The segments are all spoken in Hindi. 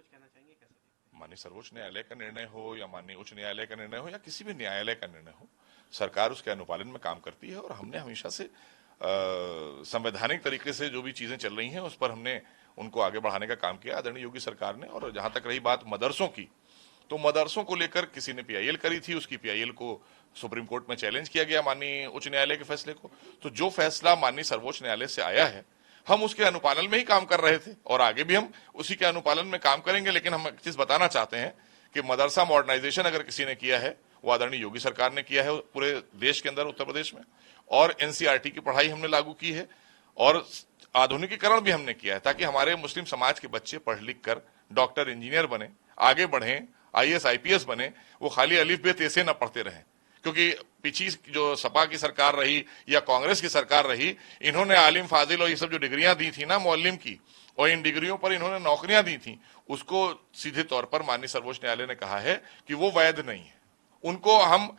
कुछ कहना चाहेंगे, कैसे देखते माननीय सर्वोच्च न्यायालय का निर्णय हो या माननीय उच्च न्यायालय का निर्णय हो या किसी भी न्यायालय का निर्णय हो, सरकार उसके अनुपालन में काम करती है। और हमने हमेशा से संवैधानिक तरीके से जो भी चीजें चल रही हैं उस पर हमने उनको आगे बढ़ाने का काम किया आदरणीय योगी सरकार ने। और जहां तक रही बात मदरसों की, तो मदरसों को लेकर किसी ने पीआईएल करी थी, उसकी पीआईएल को सुप्रीम कोर्ट में चैलेंज किया गया माननीय उच्च न्यायालय के फैसले को। तो जो फैसला माननीय सर्वोच्च न्यायालय से आया है, हम उसके अनुपालन में ही काम कर रहे थे और आगे भी हम उसी के अनुपालन में काम करेंगे। लेकिन हम एक चीज बताना चाहते हैं कि मदरसा मॉडर्नाइजेशन अगर किसी ने किया है, वो आदरणीय योगी सरकार ने किया है पूरे देश के अंदर, उत्तर प्रदेश में। और एनसीईआरटी की पढ़ाई हमने लागू की है और आधुनिकीकरण भी हमने किया है, ताकि हमारे मुस्लिम समाज के बच्चे पढ़ लिख कर डॉक्टर, इंजीनियर बने, आगे बढ़े, आईएएस आईपीएस बने, वो खाली अलिफ बे ते से न पढ़ते रहें। क्योंकि पिछली जो सपा की सरकार रही या कांग्रेस की सरकार रही, इन्होंने आलिम फाजिल और ये सब जो डिग्रियां दी थी ना मौलम की, और इन डिग्रियों पर इन्होंने नौकरियां दी थी, उसको सीधे तौर पर माननीय सर्वोच्च न्यायालय ने कहा है कि वो वैध नहीं है, उनको हम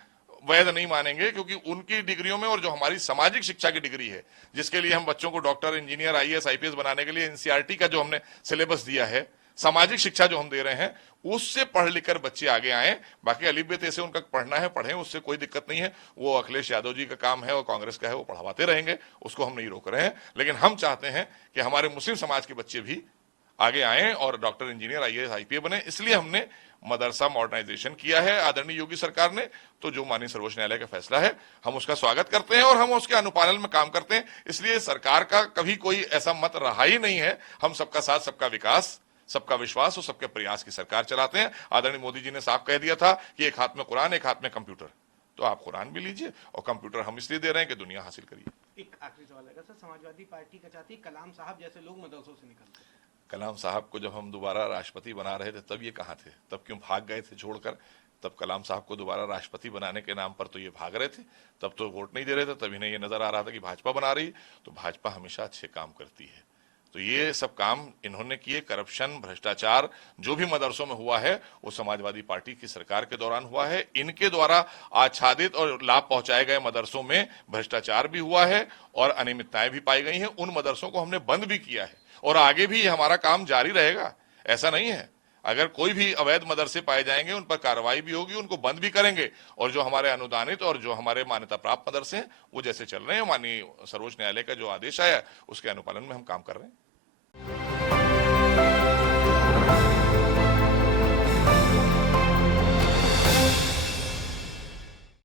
वैध नहीं मानेंगे। क्योंकि उनकी डिग्रियों में और जो हमारी सामाजिक शिक्षा की डिग्री है, जिसके लिए हम बच्चों को डॉक्टर, इंजीनियर, आईएएस आईपीएस बनाने के लिए एनसीईआरटी का जो हमने सिलेबस दिया है, सामाजिक शिक्षा जो हम दे रहे हैं, उससे पढ़ लिखकर बच्चे आगे आए। बाकी अलिफ बे ते से उनका पढ़ना है, पढ़ें, उससे कोई दिक्कत नहीं है। वो अखिलेश यादव जी का काम है और कांग्रेस का है, वो पढ़वाते रहेंगे, उसको हम नहीं रोक रहे हैं। लेकिन हम चाहते हैं कि हमारे मुस्लिम समाज के बच्चे भी आगे आए और डॉक्टर, इंजीनियर, आईएएस आईपीएस बने। इसलिए हमने मदरसा मॉडर्नाइजेशन किया है आदरणीय योगी सरकार ने। तो जो माननीय सर्वोच्च न्यायालय का फैसला है, हम उसका स्वागत करते हैं और हम उसके अनुपालन में काम करते हैं। इसलिए सरकार का कभी कोई ऐसा मत रहा ही नहीं है। हम सबका साथ, सबका विकास, सबका विश्वास और सबके प्रयास की सरकार चलाते हैं। आदरणीय मोदी जी ने साफ कह दिया था कि एक हाथ में कुरान, एक हाथ में कंप्यूटर, तो आप कुरान भी लीजिए और कंप्यूटर हम इसलिए दे रहे हैं कि दुनिया हासिल करिए। एक आखिरी सवाल है सर, समाजवादी पार्टी का चाहती कलाम साहब जैसे लोग मदरसों से निकलते हैं। कलाम साहब को जब हम दोबारा राष्ट्रपति बना रहे थे, तब ये कहाँ थे? तब क्यों भाग गए थे छोड़कर? तब कलाम साहब को दोबारा राष्ट्रपति बनाने के नाम पर तो ये भाग रहे थे, तब तो वोट नहीं दे रहे थे, तब इन्हें ये नजर आ रहा था कि भाजपा बना रही। तो भाजपा हमेशा अच्छे काम करती है। तो ये सब काम इन्होंने किए, करप्शन, भ्रष्टाचार जो भी मदरसों में हुआ है, वो समाजवादी पार्टी की सरकार के दौरान हुआ है। इनके द्वारा आच्छादित और लाभ पहुंचाए गए मदरसों में भ्रष्टाचार भी हुआ है और अनियमितताएं भी पाई गई हैं। उन मदरसों को हमने बंद भी किया है और आगे भी हमारा काम जारी रहेगा। ऐसा नहीं है, अगर कोई भी अवैध मदरसे पाए जाएंगे, उन पर कार्रवाई भी होगी, उनको बंद भी करेंगे। और जो हमारे अनुदानित और जो हमारे मान्यता प्राप्त मदरसे हैं, वो जैसे चल रहे हैं, माननीय सर्वोच्च न्यायालय का जो आदेश आया, उसके अनुपालन में हम काम कर रहे हैं।